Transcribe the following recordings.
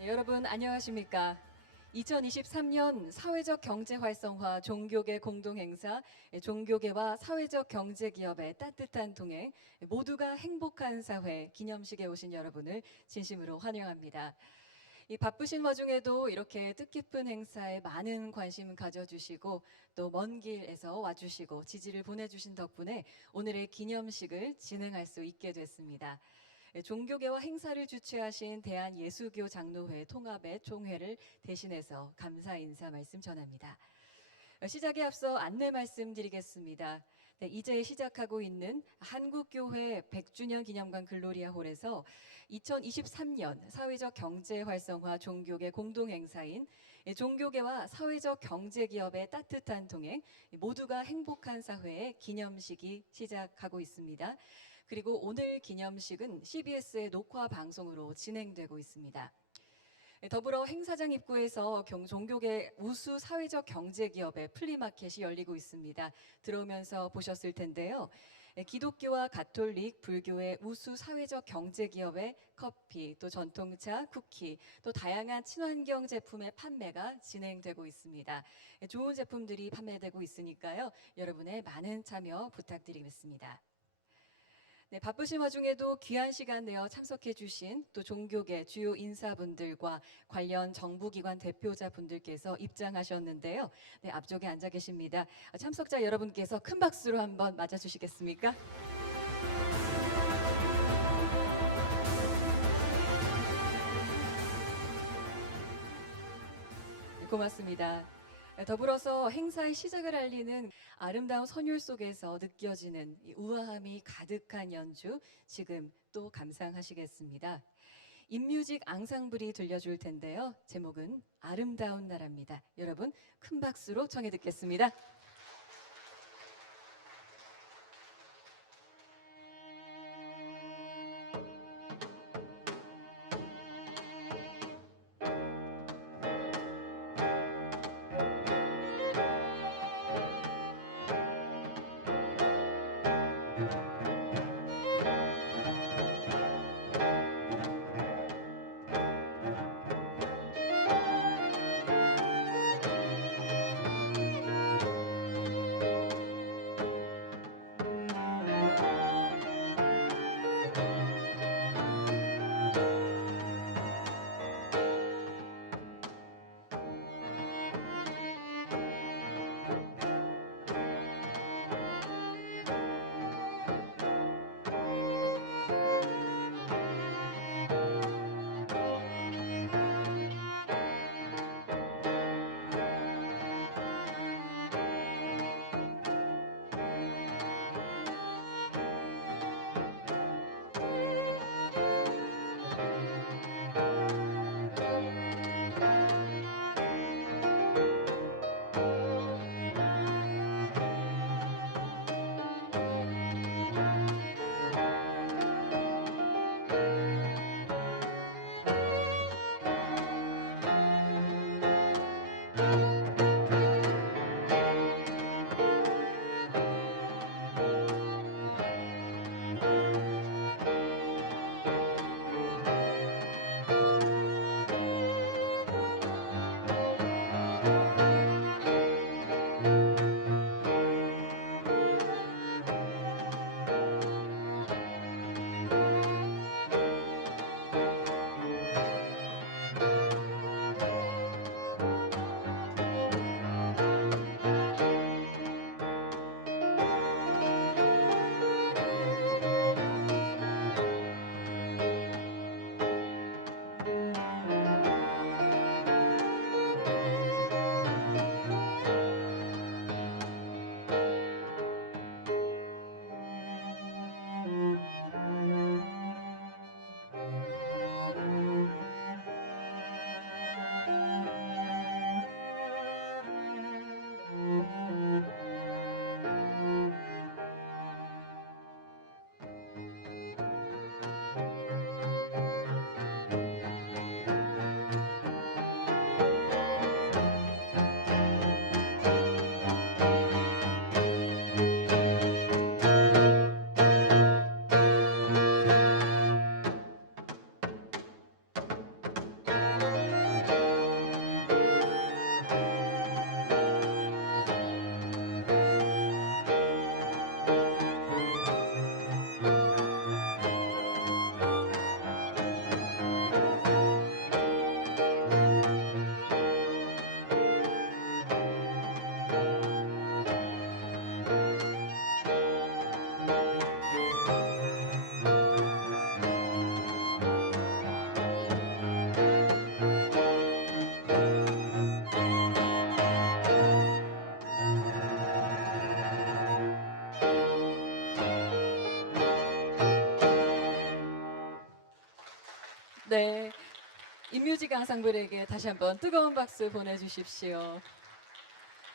네, 여러분 안녕하십니까? 2023년 사회적 경제 활성화 종교계 공동행사 종교계와 사회적 경제기업의 따뜻한 동행 모두가 행복한 사회 기념식에 오신 여러분을 진심으로 환영합니다. 이 바쁘신 와중에도 이렇게 뜻깊은 행사에 많은 관심 가져주시고 또 먼 길에서 와주시고 지지를 보내주신 덕분에 오늘의 기념식을 진행할 수 있게 됐습니다. 종교계와 행사를 주최하신 대한예수교 장로회 통합의 총회를 대신해서 감사 인사 말씀 전합니다. 시작에 앞서 안내 말씀드리겠습니다. 네, 이제 시작하고 있는 한국교회 100주년 기념관 글로리아 홀에서 2023년 사회적 경제 활성화 종교계 공동행사인 종교계와 사회적 경제기업의 따뜻한 동행 모두가 행복한 사회의 기념식이 시작하고 있습니다. 그리고 오늘 기념식은 CBS의 녹화 방송으로 진행되고 있습니다. 더불어 행사장 입구에서 종교계 우수 사회적 경제기업의 플리마켓이 열리고 있습니다. 들어오면서 보셨을 텐데요. 기독교와 가톨릭, 불교의 우수 사회적 경제기업의 커피, 또 전통차, 쿠키, 또 다양한 친환경 제품의 판매가 진행되고 있습니다. 좋은 제품들이 판매되고 있으니까요. 여러분의 많은 참여 부탁드리겠습니다. 네, 바쁘신 와중에도 귀한 시간 내어 참석해 주신 또 종교계 주요 인사분들과 관련 정부기관 대표자분들께서 입장하셨는데요. 네, 앞쪽에 앉아 계십니다. 참석자 여러분께서 큰 박수로 한번 맞아주시겠습니까? 네, 고맙습니다. 더불어서 행사의 시작을 알리는 아름다운 선율 속에서 느껴지는 이 우아함이 가득한 연주 지금 또 감상하시겠습니다. 인뮤직 앙상블이 들려줄 텐데요. 제목은 아름다운 나라입니다. 여러분 큰 박수로 청해 듣겠습니다. 네, 인뮤직 앙상블에게 다시 한번 뜨거운 박수 보내주십시오.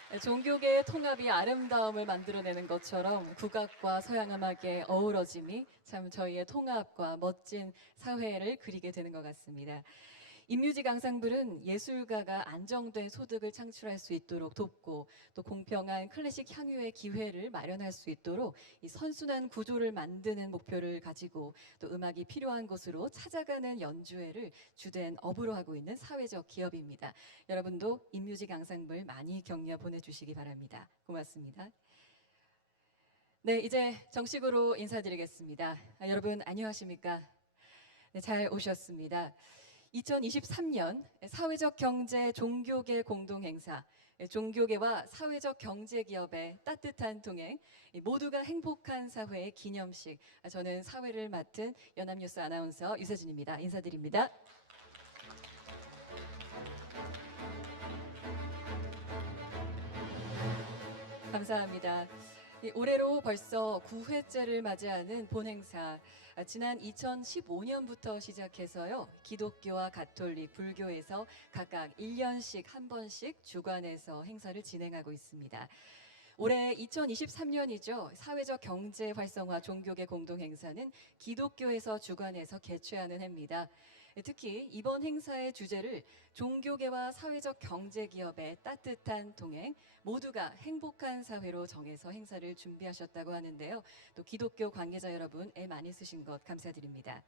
네, 종교계의 통합이 아름다움을 만들어내는 것처럼 국악과 서양음악의 어우러짐이 참 저희의 통합과 멋진 사회를 그리게 되는 것 같습니다. 인뮤직 앙상블은 예술가가 안정된 소득을 창출할 수 있도록 돕고 또 공평한 클래식 향유의 기회를 마련할 수 있도록 이 선순환 구조를 만드는 목표를 가지고 또 음악이 필요한 곳으로 찾아가는 연주회를 주된 업으로 하고 있는 사회적 기업입니다. 여러분도 인뮤직 앙상블 많이 격려 보내주시기 바랍니다. 고맙습니다. 네, 이제 정식으로 인사드리겠습니다. 여러분 안녕하십니까? 네, 잘 오셨습니다. 2023년 사회적 경제 종교계 공동행사, 종교계와 사회적 경제 기업의 따뜻한 동행, 모두가 행복한 사회의 기념식. 저는 사회를 맡은 연합뉴스 아나운서 유세진입니다. 인사드립니다. 감사합니다. 올해로 벌써 9회째를 맞이하는 본행사. 지난 2015년부터 시작해서요. 기독교와 가톨릭, 불교에서 각각 1년씩 한 번씩 주관해서 행사를 진행하고 있습니다. 올해 2023년이죠. 사회적 경제 활성화 종교계 공동행사는 기독교에서 주관해서 개최하는 해입니다. 특히 이번 행사의 주제를 종교계와 사회적 경제 기업의 따뜻한 동행, 모두가 행복한 사회로 정해서 행사를 준비하셨다고 하는데요. 또 기독교 관계자 여러분 애 많이 쓰신 것 감사드립니다.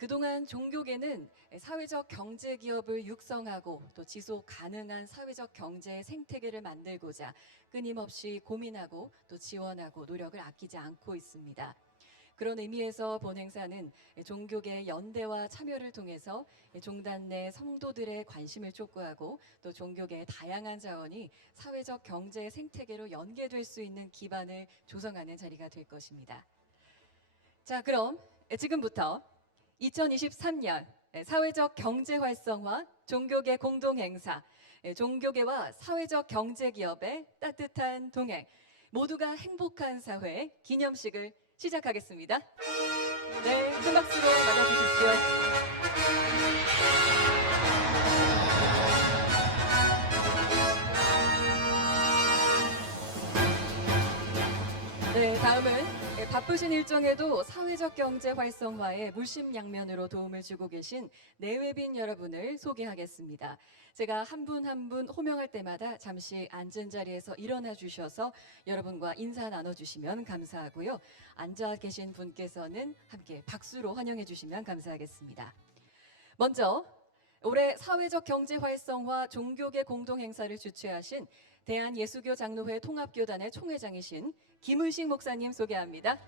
그동안 종교계는 사회적 경제 기업을 육성하고 또 지속 가능한 사회적 경제의 생태계를 만들고자 끊임없이 고민하고 또 지원하고 노력을 아끼지 않고 있습니다. 그런 의미에서 본 행사는 종교계 연대와 참여를 통해서 종단 내 성도들의 관심을 촉구하고 또 종교계의 다양한 자원이 사회적 경제 생태계로 연계될 수 있는 기반을 조성하는 자리가 될 것입니다. 자, 그럼 지금부터 2023년 사회적 경제 활성화 종교계 공동행사, 종교계와 사회적 경제 기업의 따뜻한 동행, 모두가 행복한 사회 기념식을 시작하겠습니다. 네, 큰 박수로 맞아주십시오. 네, 다음은 바쁘신 일정에도 사회적 경제 활성화에 물심양면으로 도움을 주고 계신 내외빈 여러분을 소개하겠습니다. 제가 한 분 한 분 호명할 때마다 잠시 앉은 자리에서 일어나 주셔서 여러분과 인사 나눠주시면 감사하고요. 앉아 계신 분께서는 함께 박수로 환영해 주시면 감사하겠습니다. 먼저 올해 사회적 경제 활성화 종교계 공동행사를 주최하신 대한예수교 장로회 통합교단의 총회장이신 김의식 목사님 소개합니다.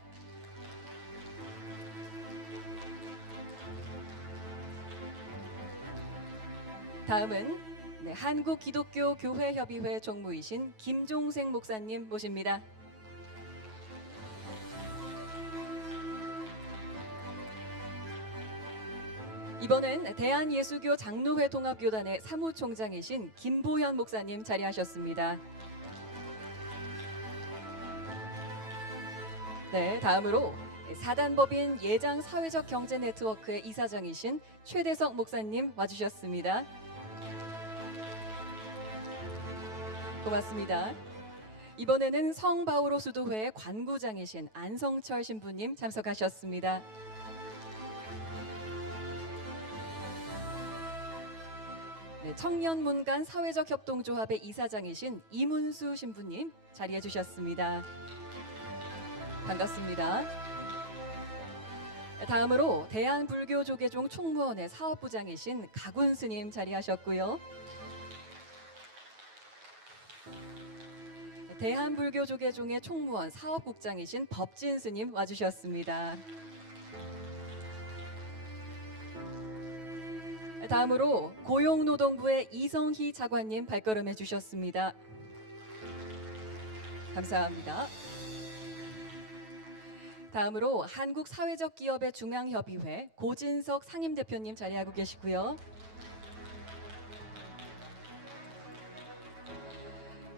다음은 한국기독교교회협의회 총무이신 김종생 목사님 모십니다. 이번엔 대한예수교 장로회 통합교단의 사무총장이신 김보현 목사님 자리하셨습니다. 네, 다음으로 사단법인 예장 사회적 경제 네트워크의 이사장이신 최대석 목사님 와주셨습니다. 고맙습니다. 이번에는 성바오로 수도회 관구장이신 안성철 신부님 참석하셨습니다. 네, 청년문간 사회적 협동조합의 이사장이신 이문수 신부님 자리해 주셨습니다. 반갑습니다. 다음으로 대한불교조계종 총무원의 사업부장이신 가군 스님 자리하셨고요. 대한불교조계종의 총무원 사업국장이신 법진 스님 와주셨습니다. 다음으로 고용노동부의 이성희 차관님 발걸음해 주셨습니다. 감사합니다. 다음으로 한국사회적기업의 중앙협의회 고진석 상임대표님 자리하고 계시고요.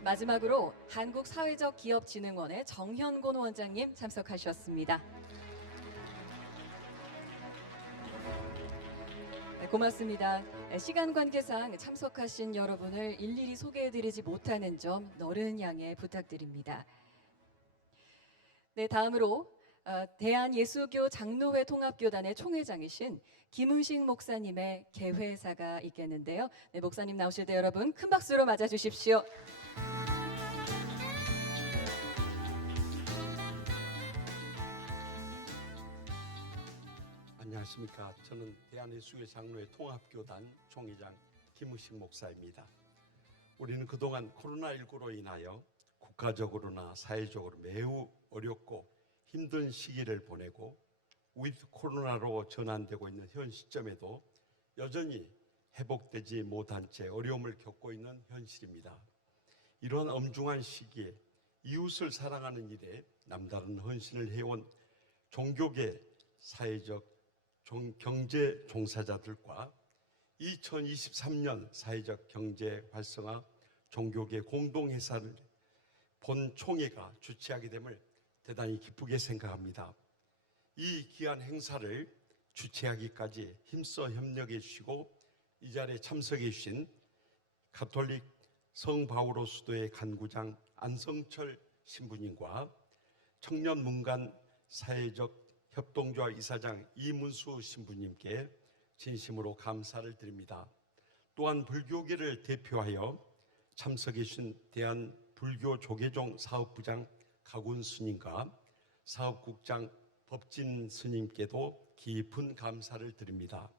마지막으로 한국사회적기업진흥원의 정현곤 원장님 참석하셨습니다. 고맙습니다. 시간 관계상 참석하신 여러분을 일일이 소개해드리지 못하는 점 너른 양해 부탁드립니다. 네, 다음으로 대한예수교 장로회 통합교단의 총회장이신 김은식 목사님의 개회사가 있겠는데요. 네, 목사님 나오실 때 여러분 큰 박수로 맞아주십시오. 안녕하십니까. 저는 대한예수교 장로회 통합교단 총회장 김은식 목사입니다. 우리는 그동안 코로나19로 인하여 국가적으로나 사회적으로 매우 어렵고 힘든 시기를 보내고 위드 코로나로 전환되고 있는 현 시점에도 여전히 회복되지 못한 채 어려움을 겪고 있는 현실입니다. 이러한 엄중한 시기에 이웃을 사랑하는 일에 남다른 헌신을 해온 종교계 사회적 경제 종사자들과 2023년 사회적 경제 활성화 종교계 공동회사를 본 총회가 주최하게 됨을 대단히 기쁘게 생각합니다. 이 귀한 행사를 주최하기까지 힘써 협력해 주시고 이 자리에 참석해 주신 가톨릭 성바오로 수도의 간구장 안성철 신부님과 청년문간 사회적 협동조합 이사장 이문수 신부님께 진심으로 감사를 드립니다. 또한 불교계를 대표하여 참석해 주신 대한불교조계종 사업부장 가군 스님과 사업국장 법진 스님께도 깊은 감사를 드립니다.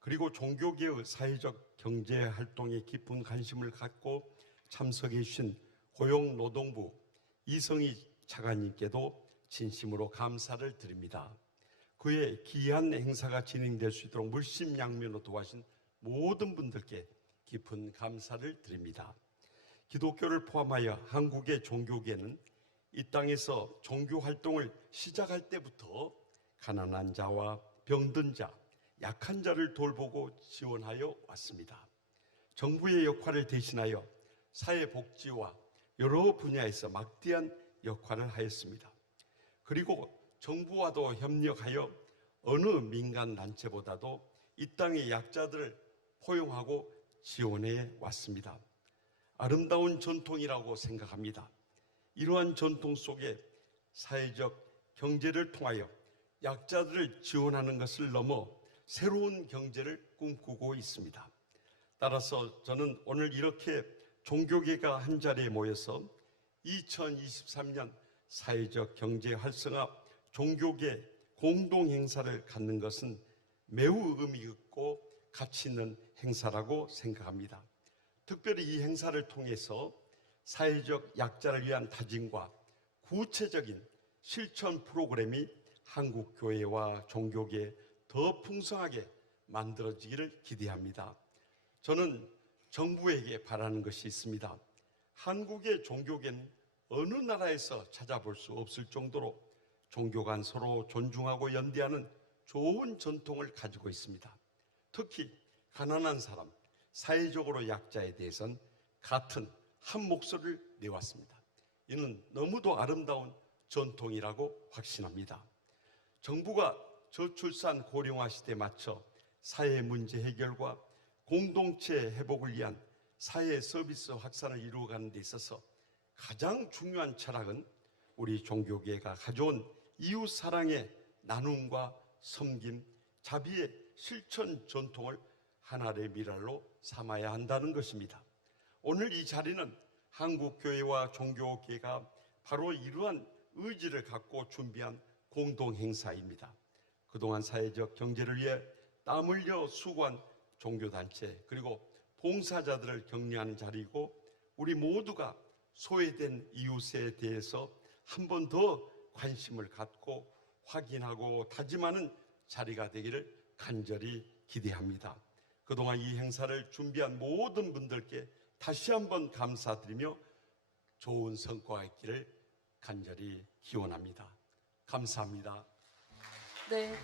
그리고 종교계의 사회적 경제 활동에 깊은 관심을 갖고 참석해 주신 고용노동부 이성희 차관님께도 진심으로 감사를 드립니다. 그의 귀한 행사가 진행될 수 있도록 물심양면으로 도와주신 모든 분들께 깊은 감사를 드립니다. 기독교를 포함하여 한국의 종교계는 이 땅에서 종교 활동을 시작할 때부터 가난한 자와 병든 자, 약한 자를 돌보고 지원하여 왔습니다. 정부의 역할을 대신하여 사회복지와 여러 분야에서 막대한 역할을 하였습니다. 그리고 정부와도 협력하여 어느 민간단체보다도 이 땅의 약자들을 포용하고 지원해 왔습니다. 아름다운 전통이라고 생각합니다. 이러한 전통 속에 사회적 경제를 통하여 약자들을 지원하는 것을 넘어 새로운 경제를 꿈꾸고 있습니다. 따라서 저는 오늘 이렇게 종교계가 한자리에 모여서 2023년 사회적 경제 활성화 종교계 공동 행사를 갖는 것은 매우 의미 있고 가치 있는 행사라고 생각합니다. 특별히 이 행사를 통해서 사회적 약자를 위한 다짐과 구체적인 실천 프로그램이 한국 교회와 종교계에 더 풍성하게 만들어지기를 기대합니다. 저는 정부에게 바라는 것이 있습니다. 한국의 종교계는 어느 나라에서 찾아볼 수 없을 정도로 종교 간 서로 존중하고 연대하는 좋은 전통을 가지고 있습니다. 특히 가난한 사람, 사회적으로 약자에 대해서는 같은 한 목소리를 내왔습니다. 이는 너무도 아름다운 전통이라고 확신합니다. 정부가 저출산 고령화 시대에 맞춰 사회 문제 해결과 공동체 회복을 위한 사회 서비스 확산을 이루어가는 데 있어서 가장 중요한 철학은 우리 종교계가 가져온 이웃 사랑의 나눔과 섬김, 자비의 실천 전통을 하나의 미랄로 삼아야 한다는 것입니다. 오늘 이 자리는 한국교회와 종교계가 바로 이러한 의지를 갖고 준비한 공동행사입니다. 그동안 사회적 경제를 위해 땀 흘려 수고한 종교단체 그리고 봉사자들을 격려하는 자리이고 우리 모두가 소외된 이웃에 대해서 한 번 더 관심을 갖고 확인하고 다짐하는 자리가 되기를 간절히 기대합니다. 그동안 이 행사를 준비한 모든 분들께 다시 한번 감사드리며 좋은 성과가 있기를 간절히 기원합니다. 감사합니다. 네.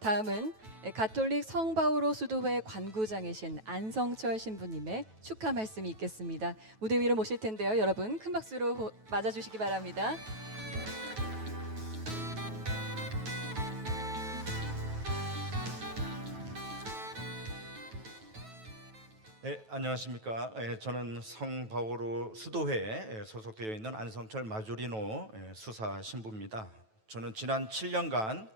다음은 가톨릭 성바오로 수도회 관구장이신 안성철 신부님의 축하 말씀이 있겠습니다. 무대 위로 모실 텐데요. 여러분 큰 박수로 맞아주시기 바랍니다. 네, 안녕하십니까. 저는 성바오로 수도회에 소속되어 있는 안성철 마조리노 수사 신부입니다. 저는 지난 7년간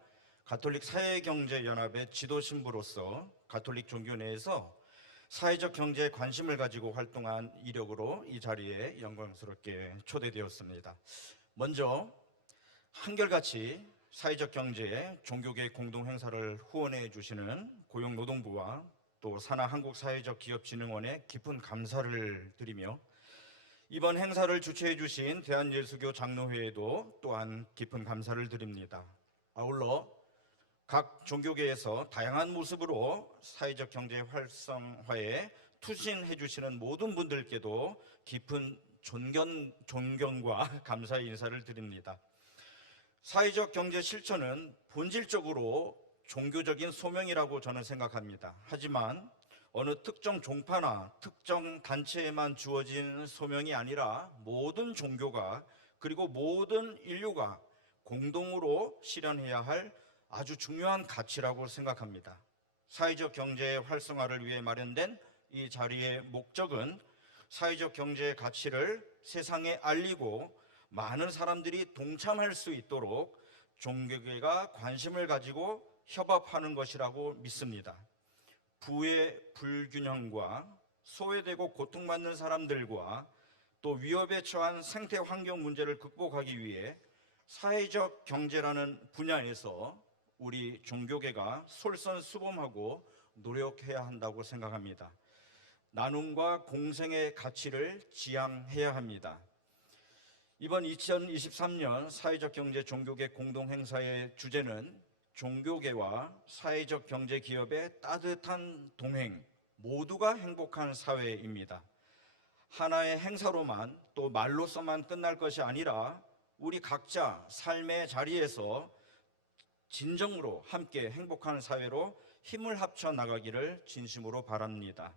가톨릭 사회경제연합의 지도 신부로서 가톨릭 종교 내에서 사회적 경제에 관심을 가지고 활동한 이력으로 이 자리에 영광스럽게 초대되었습니다. 먼저 한결같이 사회적 경제에 종교계 공동 행사를 후원해 주시는 고용노동부와 또 산하 한국사회적기업진흥원에 깊은 감사를 드리며 이번 행사를 주최해 주신 대한예수교 장로회에도 또한 깊은 감사를 드립니다. 아울러 각 종교계에서 다양한 모습으로 사회적 경제 활성화에 투신해 주시는 모든 분들께도 깊은 존경과 감사의 인사를 드립니다. 사회적 경제 실천은 본질적으로 종교적인 소명이라고 저는 생각합니다. 하지만 어느 특정 종파나 특정 단체에만 주어진 소명이 아니라 모든 종교가 그리고 모든 인류가 공동으로 실현해야 할 아주 중요한 가치라고 생각합니다. 사회적 경제의 활성화를 위해 마련된 이 자리의 목적은 사회적 경제의 가치를 세상에 알리고 많은 사람들이 동참할 수 있도록 종교계가 관심을 가지고 협업하는 것이라고 믿습니다. 부의 불균형과 소외되고 고통받는 사람들과 또 위협에 처한 생태 환경 문제를 극복하기 위해 사회적 경제라는 분야에서 우리 종교계가 솔선수범하고 노력해야 한다고 생각합니다. 나눔과 공생의 가치를 지향해야 합니다. 이번 2023년 사회적 경제 종교계 공동행사의 주제는 종교계와 사회적 경제 기업의 따뜻한 동행, 모두가 행복한 사회입니다. 하나의 행사로만 또 말로서만 끝날 것이 아니라 우리 각자 삶의 자리에서 진정으로 함께 행복한 사회로 힘을 합쳐 나가기를 진심으로 바랍니다.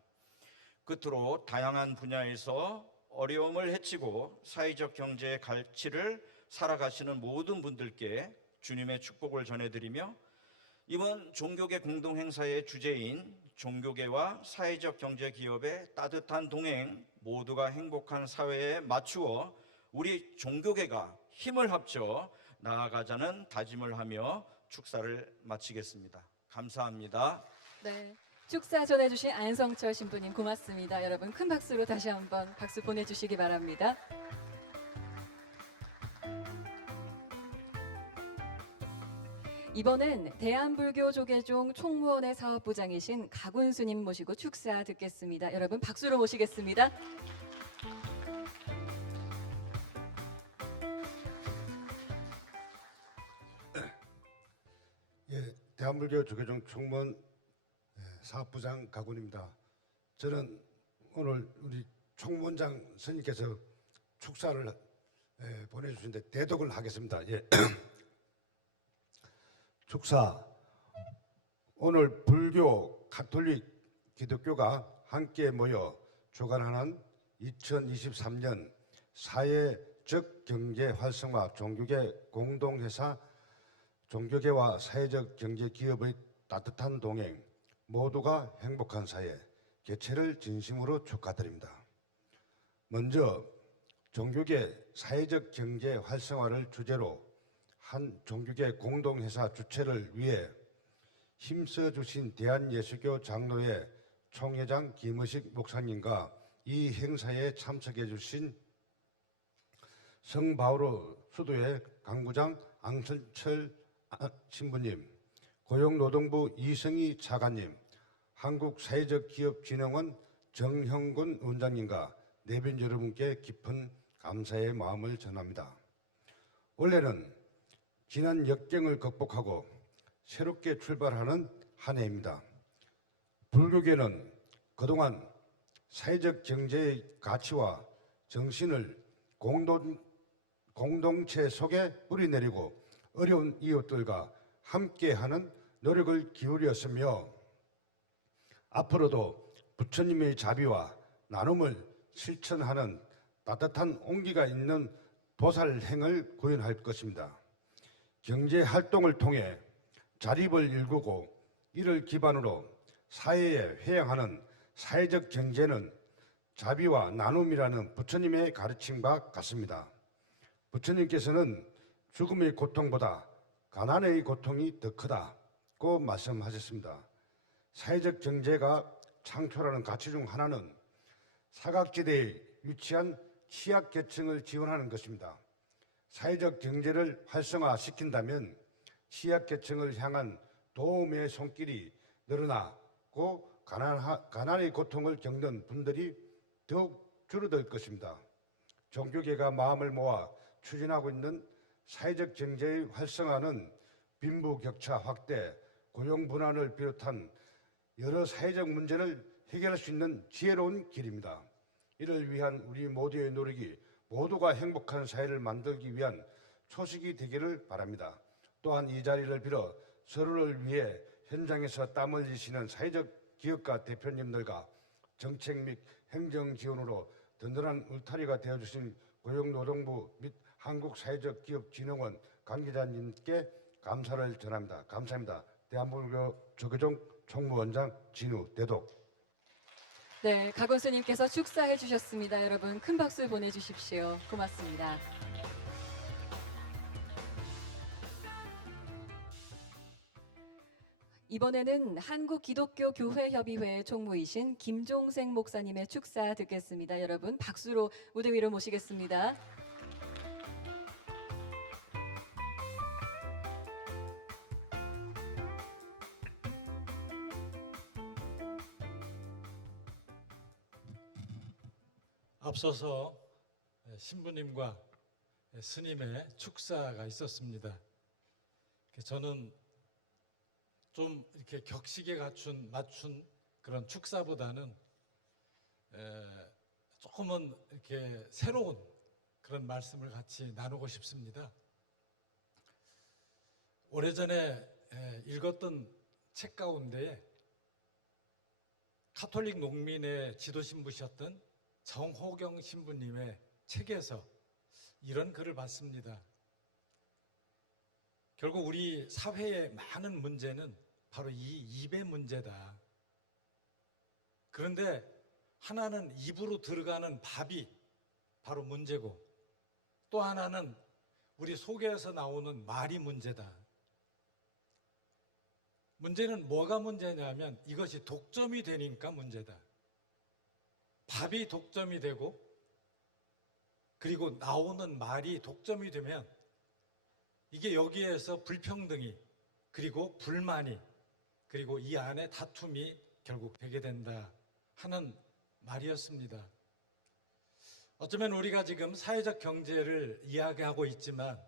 끝으로 다양한 분야에서 어려움을 헤치고 사회적 경제의 가치를 살아가시는 모든 분들께 주님의 축복을 전해드리며 이번 종교계 공동행사의 주제인 종교계와 사회적 경제 기업의 따뜻한 동행, 모두가 행복한 사회에 맞추어 우리 종교계가 힘을 합쳐 나아가자는 다짐을 하며 축사를 마치겠습니다. 감사합니다. 네, 축사 전해주신 안성철 신부님 고맙습니다. 여러분 큰 박수로 다시 한번 박수 보내주시기 바랍니다. 이번엔 대한불교조계종 총무원회 사업부장이신 가군수님 모시고 축사 듣겠습니다. 여러분 박수로 모시겠습니다. 예, 대한불교 조계종 총무원 사업부장 가군입니다. 저는 오늘 우리 총무원장 스님께서 축사를 보내주신데 대독을 하겠습니다. 예. 축사. 오늘 불교, 가톨릭, 기독교가 함께 모여 주관하는 2023년 사회적 경제 활성화 종교계 공동회사 종교계와 사회적 경제 기업의 따뜻한 동행, 모두가 행복한 사회 개최를 진심으로 축하드립니다. 먼저 종교계 사회적 경제 활성화를 주제로 한 종교계 공동회사 주최를 위해 힘써주신 대한예수교 장로회 총회장 김의식 목사님과 이 행사에 참석해 주신 성바오로 수도회 강구장 안성철 신부님, 고용노동부 이성희 차관님, 한국사회적기업진흥원 정형군 원장님과 내빈 여러분께 깊은 감사의 마음을 전합니다. 올해는 지난 역경을 극복하고 새롭게 출발하는 한 해입니다. 불교계는 그동안 사회적 경제의 가치와 정신을 공동체 속에 뿌리내리고 어려운 이웃들과 함께하는 노력을 기울였으며 앞으로도 부처님의 자비와 나눔을 실천하는 따뜻한 온기가 있는 보살행을 구현할 것입니다. 경제활동을 통해 자립을 일구고 이를 기반으로 사회에 회양하는 사회적 경제는 자비와 나눔이라는 부처님의 가르침과 같습니다. 부처님께서는 죽음의 고통보다 가난의 고통이 더 크다고 말씀하셨습니다. 사회적 경제가 창출하는 가치 중 하나는 사각지대에 위치한 취약계층을 지원하는 것입니다. 사회적 경제를 활성화시킨다면 취약계층을 향한 도움의 손길이 늘어나고 가난의 고통을 겪는 분들이 더욱 줄어들 것입니다. 종교계가 마음을 모아 추진하고 있는 사회적 경제의 활성화는 빈부격차 확대, 고용 분란을 비롯한 여러 사회적 문제를 해결할 수 있는 지혜로운 길입니다. 이를 위한 우리 모두의 노력이 모두가 행복한 사회를 만들기 위한 초식이 되기를 바랍니다. 또한 이 자리를 빌어 서로를 위해 현장에서 땀을 흘리시는 사회적 기업가 대표님들과 정책 및 행정 지원으로 든든한 울타리가 되어주신 고용노동부 및 한국사회적기업진흥원 관계자님께 감사를 전합니다. 감사합니다. 대한민국 조계종 총무원장 진우대독. 네, 가건수님께서 축사해 주셨습니다. 여러분 큰 박수 보내주십시오. 고맙습니다. 이번에는 한국기독교교회협의회 총무이신 김종생 목사님의 축사 듣겠습니다. 여러분 박수로 무대 위로 모시겠습니다. 앞서서 신부님과 스님의 축사가 있었습니다. 저는 좀 이렇게 격식에 맞춘 그런 축사보다는 조금은 이렇게 새로운 그런 말씀을 같이 나누고 싶습니다. 오래전에 읽었던 책 가운데 가톨릭 농민의 지도신부셨던 정호경 신부님의 책에서 이런 글을 봤습니다. 결국 우리 사회의 많은 문제는 바로 이 입의 문제다. 그런데 하나는 입으로 들어가는 밥이 바로 문제고, 또 하나는 우리 속에서 나오는 말이 문제다. 문제는 뭐가 문제냐면 이것이 독점이 되니까 문제다. 밥이 독점이 되고 그리고 나오는 말이 독점이 되면 이게 여기에서 불평등이, 그리고 불만이, 그리고 이 안에 다툼이 결국 되게 된다 하는 말이었습니다. 어쩌면 우리가 지금 사회적 경제를 이야기하고 있지만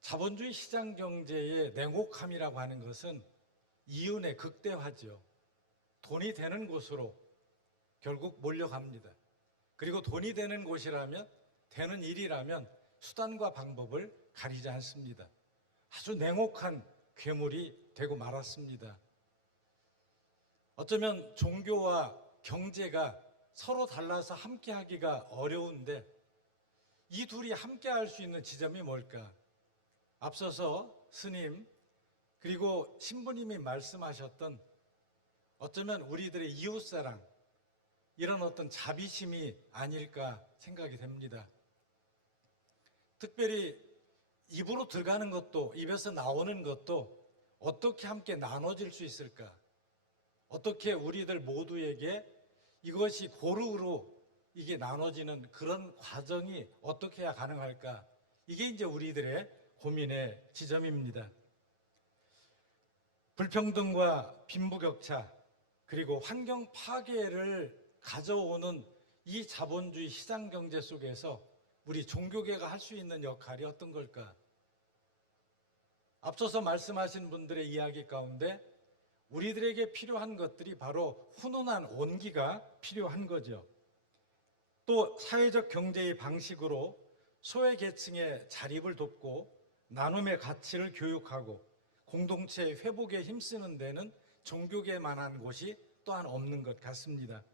자본주의 시장 경제의 냉혹함이라고 하는 것은 이윤의 극대화죠. 돈이 되는 곳으로 결국 몰려갑니다. 그리고 돈이 되는 곳이라면, 되는 일이라면 수단과 방법을 가리지 않습니다. 아주 냉혹한 괴물이 되고 말았습니다. 어쩌면 종교와 경제가 서로 달라서 함께하기가 어려운데 이 둘이 함께할 수 있는 지점이 뭘까? 앞서서 스님 그리고 신부님이 말씀하셨던 어쩌면 우리들의 이웃사랑, 이런 어떤 자비심이 아닐까 생각이 됩니다. 특별히 입으로 들어가는 것도, 입에서 나오는 것도 어떻게 함께 나눠질 수 있을까? 어떻게 우리들 모두에게 이것이 고루로 이게 나눠지는 그런 과정이 어떻게 해야 가능할까? 이게 이제 우리들의 고민의 지점입니다. 불평등과 빈부격차, 그리고 환경 파괴를 가져오는 이 자본주의 시장 경제 속에서 우리 종교계가 할 수 있는 역할이 어떤 걸까? 앞서서 말씀하신 분들의 이야기 가운데 우리들에게 필요한 것들이 바로 훈훈한 온기가 필요한 거죠. 또 사회적 경제의 방식으로 소외계층의 자립을 돕고 나눔의 가치를 교육하고 공동체 회복에 힘쓰는 데는 종교계만한 곳이 또한 없는 것 같습니다.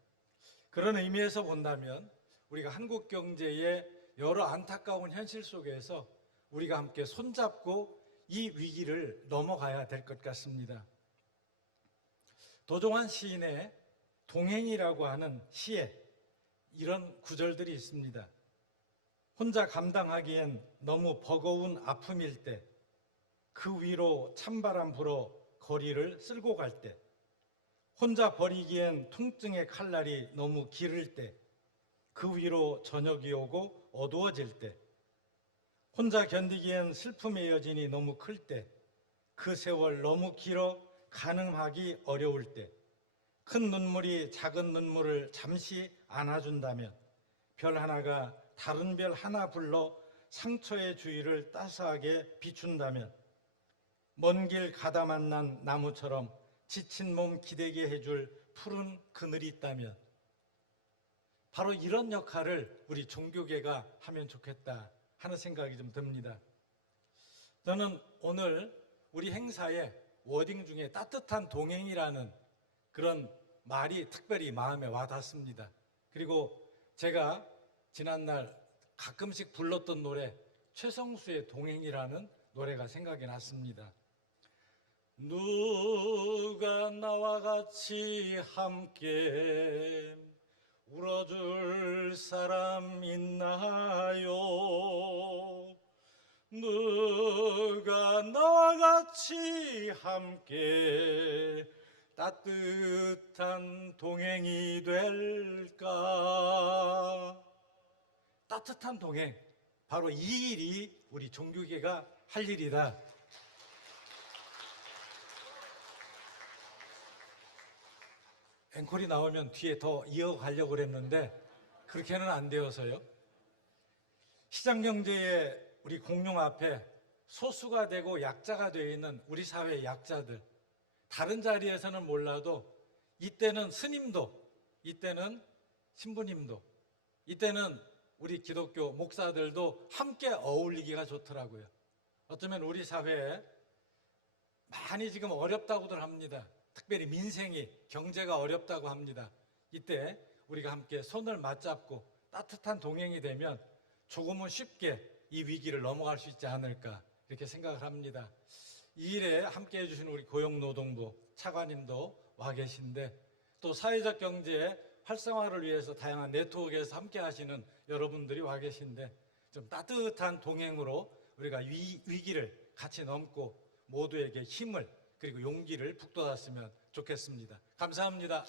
그런 의미에서 본다면 우리가 한국 경제의 여러 안타까운 현실 속에서 우리가 함께 손잡고 이 위기를 넘어가야 될 것 같습니다. 도종환 시인의 동행이라고 하는 시에 이런 구절들이 있습니다. 혼자 감당하기엔 너무 버거운 아픔일 때, 그 위로 찬바람 불어 거리를 쓸고 갈 때, 혼자 버리기엔 통증의 칼날이 너무 길을 때, 그 위로 저녁이 오고 어두워질 때, 혼자 견디기엔 슬픔의 여진이 너무 클 때, 그 세월 너무 길어 가늠하기 어려울 때, 큰 눈물이 작은 눈물을 잠시 안아준다면, 별 하나가 다른 별 하나 불러 상처의 주위를 따스하게 비춘다면, 먼 길 가다 만난 나무처럼 지친 몸 기대게 해줄 푸른 그늘이 있다면, 바로 이런 역할을 우리 종교계가 하면 좋겠다 하는 생각이 좀 듭니다. 저는 오늘 우리 행사에 워딩 중에 따뜻한 동행이라는 그런 말이 특별히 마음에 와닿습니다. 그리고 제가 지난날 가끔씩 불렀던 노래 최성수의 동행이라는 노래가 생각이 났습니다. 누가 나와 같이 함께 울어줄 사람 있나요? 누가 나와 같이 함께 따뜻한 동행이 될까? 따뜻한 동행, 바로 이 일이 우리 종교계가 할 일이다. 앵콜이 나오면 뒤에 더 이어가려고 그랬는데 그렇게는 안 되어서요. 시장경제의 우리 공룡 앞에 소수가 되고 약자가 되어 있는 우리 사회의 약자들, 다른 자리에서는 몰라도 이때는 스님도, 이때는 신부님도, 이때는 우리 기독교 목사들도 함께 어울리기가 좋더라고요. 어쩌면 우리 사회에 많이 지금 어렵다고들 합니다. 특별히 민생이, 경제가 어렵다고 합니다. 이때 우리가 함께 손을 맞잡고 따뜻한 동행이 되면 조금은 쉽게 이 위기를 넘어갈 수 있지 않을까 이렇게 생각을 합니다. 이 일에 함께 해주신 우리 고용노동부 차관님도 와 계신데, 또 사회적 경제의 활성화를 위해서 다양한 네트워크에서 함께 하시는 여러분들이 와 계신데, 좀 따뜻한 동행으로 우리가 위기를 같이 넘고 모두에게 힘을 그리고 용기를 북돋았으면 좋겠습니다. 감사합니다.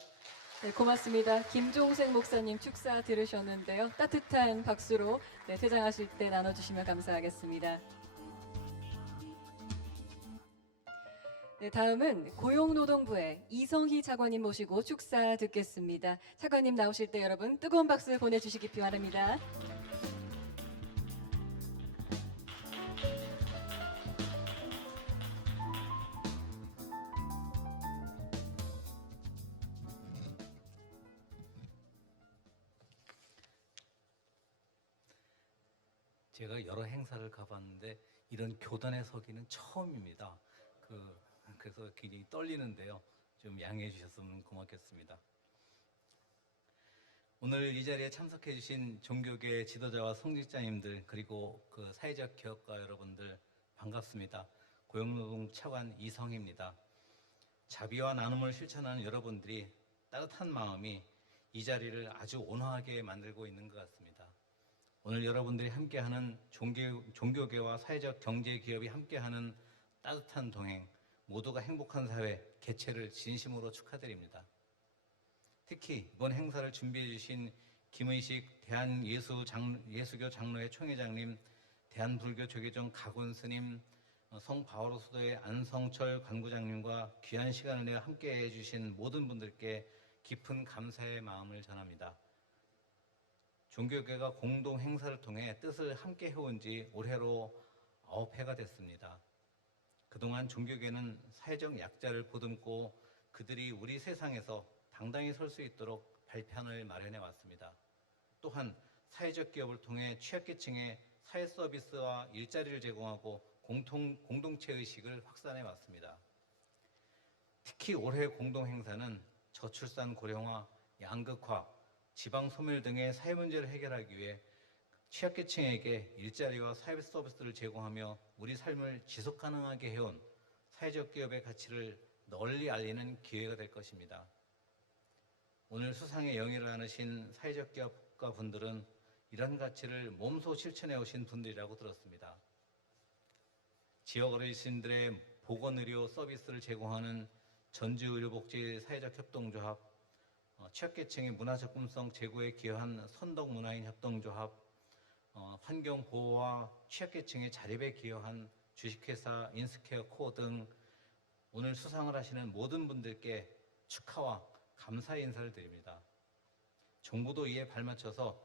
네, 고맙습니다. 김종생 목사님 축사 들으셨는데요. 따뜻한 박수로 퇴장하실 때 나눠주시면 감사하겠습니다. 네, 다음은 고용노동부의 이성희 차관님 모시고 축사 듣겠습니다. 차관님 나오실 때 여러분 뜨거운 박수 보내주시기 바랍니다. 제가 여러 행사를 가봤는데 이런 교단에 서기는 처음입니다. 그래서 굉장히 떨리는데요. 좀 양해해 주셨으면 고맙겠습니다. 오늘 이 자리에 참석해 주신 종교계 지도자와 성직자님들, 그리고 그 사회적 기업가 여러분들 반갑습니다. 고용노동 차관 이성희입니다. 자비와 나눔을 실천하는 여러분들이 따뜻한 마음이 이 자리를 아주 온화하게 만들고 있는 것 같습니다. 오늘 여러분들이 함께하는 종교계와 사회적 경제 기업이 함께하는 따뜻한 동행, 모두가 행복한 사회 개최를 진심으로 축하드립니다. 특히 이번 행사를 준비해 주신 김의식 대한예수교 장로회 총회장님, 대한불교 조계종 가군 스님, 성바오로 수도의 안성철 관구장님과 귀한 시간을 내어 함께해 주신 모든 분들께 깊은 감사의 마음을 전합니다. 종교계가 공동 행사를 통해 뜻을 함께 해온 지 올해로 9회가 됐습니다. 그동안 종교계는 사회적 약자를 보듬고 그들이 우리 세상에서 당당히 설 수 있도록 발판을 마련해 왔습니다. 또한 사회적 기업을 통해 취약계층에 사회 서비스와 일자리를 제공하고 공동체 의식을 확산해 왔습니다. 특히 올해 공동 행사는 저출산 고령화, 양극화, 지방 소멸 등의 사회 문제를 해결하기 위해 취약계층에게 일자리와 사회 서비스를 제공하며 우리 삶을 지속 가능하게 해온 사회적 기업의 가치를 널리 알리는 기회가 될 것입니다. 오늘 수상에 영예를 안으신 사회적 기업가 분들은 이런 가치를 몸소 실천해 오신 분들이라고 들었습니다. 지역 어르신들의 보건의료 서비스를 제공하는 전주의료복지 사회적 협동조합, 취약계층의 문화접근성 제고에 기여한 선덕문화인 협동조합, 환경보호와 취약계층의 자립에 기여한 주식회사 인스케어 코 등 오늘 수상을 하시는 모든 분들께 축하와 감사의 인사를 드립니다. 정부도 이에 발맞춰서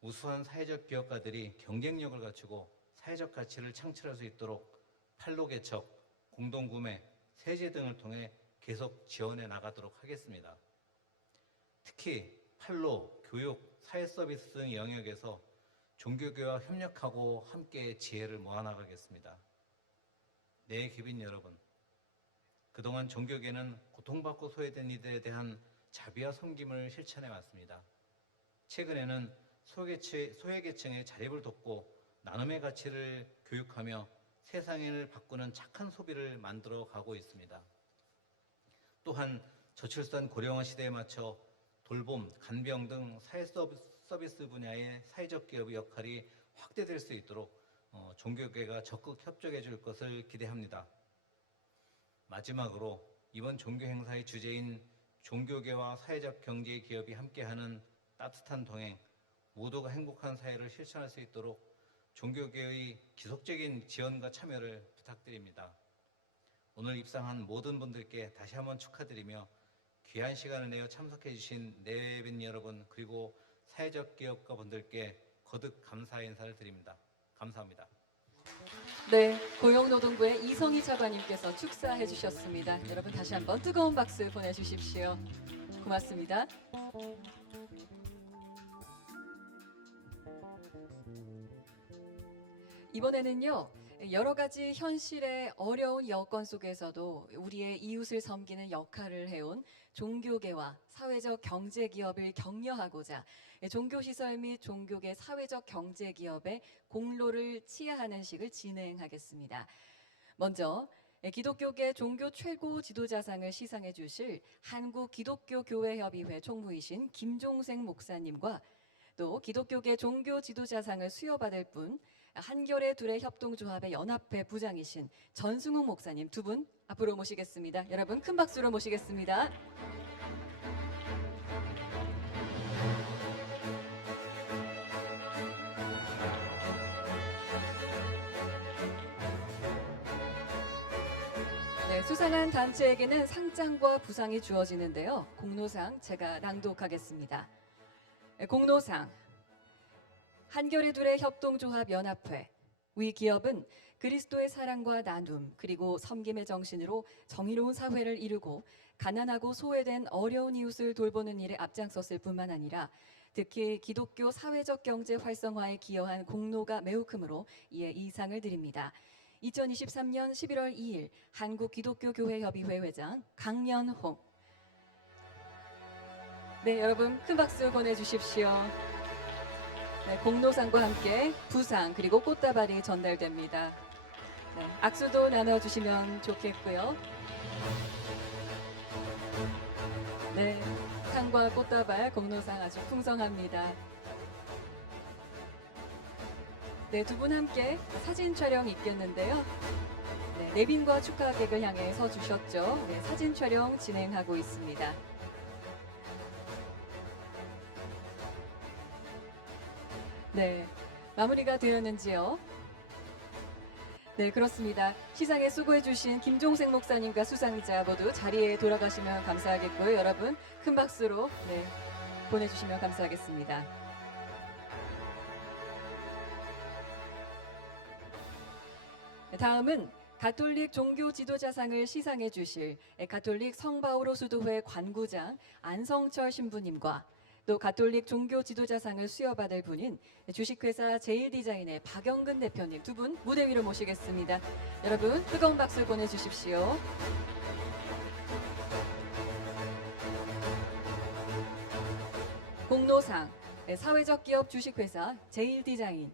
우수한 사회적 기업가들이 경쟁력을 갖추고 사회적 가치를 창출할 수 있도록 판로 개척, 공동구매, 세제 등을 통해 계속 지원해 나가도록 하겠습니다. 특히 판로, 교육, 사회서비스 등 영역에서 종교계와 협력하고 함께 지혜를 모아나가겠습니다. 네, 귀빈 여러분. 그동안 종교계는 고통받고 소외된 이들에 대한 자비와 섬김을 실천해 왔습니다. 최근에는 소외계층의 자립을 돕고 나눔의 가치를 교육하며 세상을 바꾸는 착한 소비를 만들어 가고 있습니다. 또한 저출산 고령화 시대에 맞춰 돌봄, 간병 등 사회 서비스 분야의 사회적 기업의 역할이 확대될 수 있도록 종교계가 적극 협조해 줄 것을 기대합니다. 마지막으로 이번 종교 행사의 주제인 종교계와 사회적 경제 기업이 함께하는 따뜻한 동행, 모두가 행복한 사회를 실천할 수 있도록 종교계의 지속적인 지원과 참여를 부탁드립니다. 오늘 입상한 모든 분들께 다시 한번 축하드리며 귀한 시간을 내어 참석해 주신 내빈 여러분 그리고 사회적 기업가 분들께 거듭 감사의 인사를 드립니다. 감사합니다. 네, 고용노동부의 이성희 차관님께서 축사해 주셨습니다. 여러분 다시 한번 뜨거운 박수 보내주십시오. 고맙습니다. 이번에는요, 여러 가지 현실의 어려운 여건 속에서도 우리의 이웃을 섬기는 역할을 해온 종교계와 사회적 경제기업을 격려하고자 종교시설 및 종교계 사회적 경제기업의 공로를 치하하는 식을 진행하겠습니다. 먼저 기독교계 종교 최고 지도자상을 시상해 주실 한국기독교교회협의회 총무이신 김종생 목사님과 또 기독교계 종교 지도자상을 수여받을 분 한겨레 둘의 협동조합의 연합회 부장이신 전승욱 목사님 두 분 앞으로 모시겠습니다. 여러분 큰 박수로 모시겠습니다. 네, 수상한 단체에게는 상장과 부상이 주어지는데요. 공로상 제가 낭독하겠습니다. 공로상 한겨레 둘의 협동조합 연합회. 위 기업은 그리스도의 사랑과 나눔 그리고 섬김의 정신으로 정의로운 사회를 이루고 가난하고 소외된 어려운 이웃을 돌보는 일에 앞장섰을 뿐만 아니라 특히 기독교 사회적 경제 활성화에 기여한 공로가 매우 크므로 이에 이 상을 드립니다. 2023년 11월 2일 한국기독교교회협의회 회장 강연홍. 네, 여러분 큰 박수 보내주십시오. 네, 공로상과 함께 부상 그리고 꽃다발이 전달됩니다. 네, 악수도 나눠주시면 좋겠고요. 네, 상과 꽃다발 공로상 아주 풍성합니다. 네, 두 분 함께 사진 촬영 있겠는데요. 네, 내빈과 축하객을 향해 서주셨죠. 네, 사진 촬영 진행하고 있습니다. 네, 마무리가 되었는지요? 네, 그렇습니다. 시상에 수고해주신 김종생 목사님과 수상자 모두 자리에 돌아가시면 감사하겠고요. 여러분 큰 박수로 네, 보내주시면 감사하겠습니다. 다음은 가톨릭 종교 지도자상을 시상해 주실 가톨릭 성바오로 수도회 관구장 안성철 신부님과 또 가톨릭 종교 지도자상을 수여받을 분인 주식회사 제일디자인의 박영근 대표님 두 분 무대 위로 모시겠습니다. 여러분 뜨거운 박수 보내주십시오. 공로상 사회적 기업 주식회사 제일디자인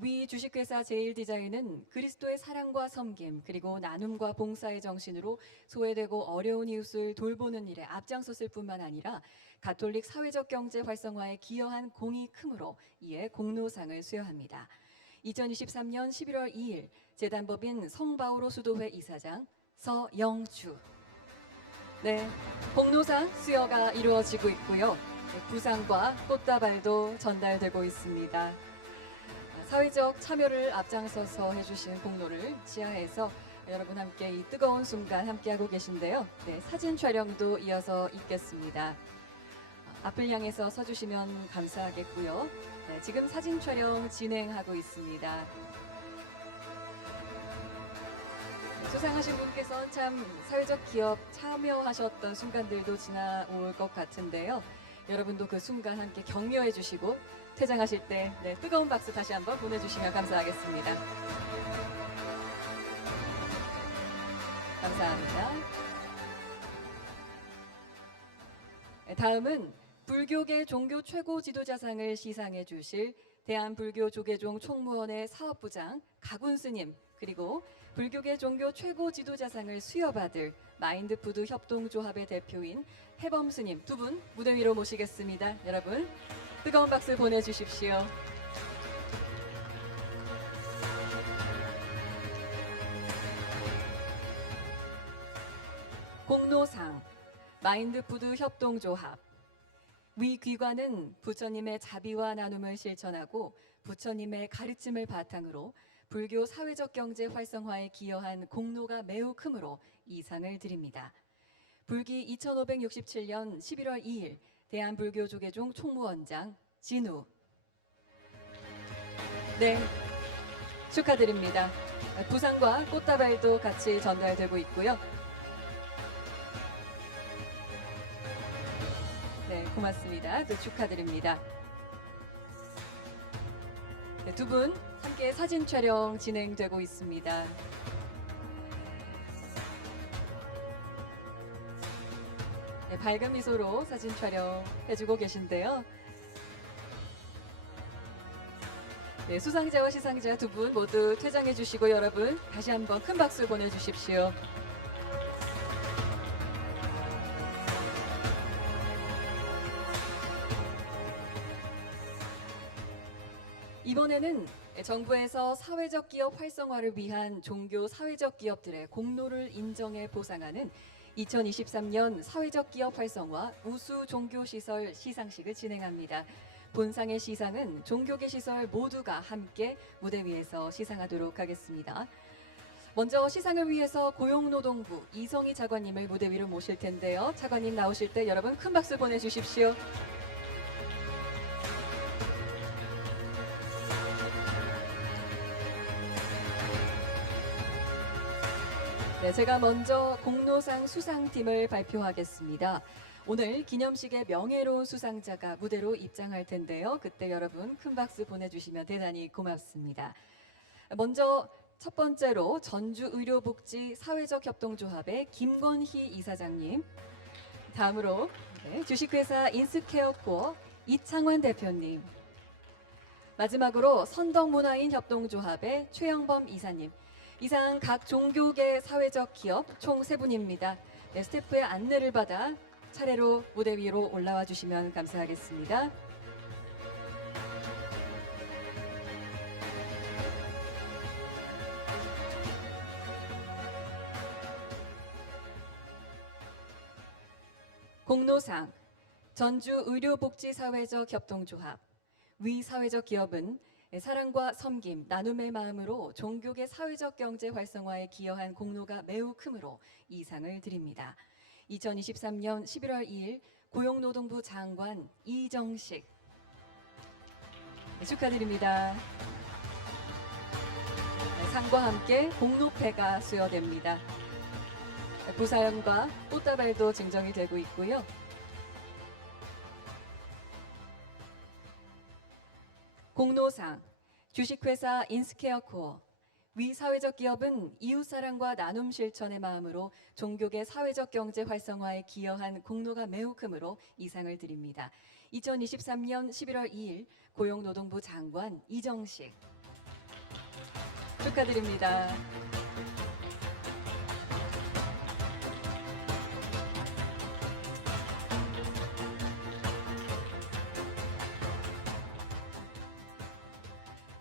위 주식회사 제일디자인은 그리스도의 사랑과 섬김 그리고 나눔과 봉사의 정신으로 소외되고 어려운 이웃을 돌보는 일에 앞장섰을 뿐만 아니라 가톨릭 사회적 경제 활성화에 기여한 공이 크므로 이에 공로상을 수여합니다. 2023년 11월 2일 재단법인 성바오로 수도회 이사장 서영주. 네, 공로상 수여가 이루어지고 있고요. 부상과 꽃다발도 전달되고 있습니다. 사회적 참여를 앞장서서 해주신 공로를 지하에서 여러분 함께 이 뜨거운 순간 함께하고 계신데요. 네, 사진 촬영도 이어서 있겠습니다. 앞을 향해서 서주시면 감사하겠고요. 네, 지금 사진 촬영 진행하고 있습니다. 수상하신 분께서 참 사회적 기업 참여하셨던 순간들도 지나올 것 같은데요. 여러분도 그 순간 함께 격려해 주시고 퇴장하실 때 네, 뜨거운 박수 다시 한번 보내주시면 감사하겠습니다. 감사합니다. 네, 다음은 불교계 종교 최고 지도자상을 시상해 주실 대한불교조계종 총무원회 사업부장 가군 스님 그리고 불교계 종교 최고 지도자상을 수여받을 마인드푸드 협동조합의 대표인 해범 스님 두 분 무대 위로 모시겠습니다. 여러분 뜨거운 박수 보내주십시오. 공로상 마인드푸드 협동조합 위 기관은 부처님의 자비와 나눔을 실천하고 부처님의 가르침을 바탕으로 불교 사회적 경제 활성화에 기여한 공로가 매우 크므로 이 상을 드립니다. 불기 2567년 11월 2일 대한불교조계종 총무원장 진우. 네, 축하드립니다. 부상과 꽃다발도 같이 전달되고 있고요. 네, 고맙습니다. 또 축하드립니다. 네, 두 분 함께 사진 촬영 진행되고 있습니다. 네, 밝은 미소로 사진 촬영해주고 계신데요. 네, 수상자와 시상자 두 분 모두 퇴장해 주시고 여러분 다시 한번 큰 박수 보내주십시오. 이번에는 정부에서 사회적 기업 활성화를 위한 종교 사회적 기업들의 공로를 인정해 보상하는 2023년 사회적 기업 활성화 우수 종교시설 시상식을 진행합니다. 본상의 시상은 종교계 시설 모두가 함께 무대 위에서 시상하도록 하겠습니다. 먼저 시상을 위해서 고용노동부 이성희 차관님을 무대 위로 모실 텐데요. 차관님 나오실 때 여러분 큰 박수 보내주십시오. 네, 제가 먼저 공로상 수상팀을 발표하겠습니다. 오늘 기념식의 명예로운 수상자가 무대로 입장할 텐데요. 그때 여러분 큰 박수 보내주시면 대단히 고맙습니다. 먼저 첫 번째로 전주의료복지 사회적협동조합의 김권희 이사장님, 다음으로 주식회사 인스케어코어 이창환 대표님, 마지막으로 선덕문화인협동조합의 최영범 이사님, 이상 각 종교계 사회적 기업 총 3분입니다. 네, 스태프의 안내를 받아 차례로 무대 위로 올라와 주시면 감사하겠습니다. 공로상 전주의료복지사회적협동조합 위 사회적 기업은 사랑과 섬김, 나눔의 마음으로 종교계 사회적 경제 활성화에 기여한 공로가 매우 크므로 이 상을 드립니다. 2023년 11월 2일 고용노동부 장관 이정식. 네, 축하드립니다. 네, 상과 함께 공로패가 수여됩니다. 네, 부사연과 꽃다발도 증정이 되고 있고요. 공로상 주식회사 인스케어코어 위 사회적 기업은 이웃사랑과 나눔 실천의 마음으로 종교계 사회적 경제 활성화에 기여한 공로가 매우 크므로 이 상을 드립니다. 2023년 11월 2일 고용노동부 장관 이정식. 축하드립니다.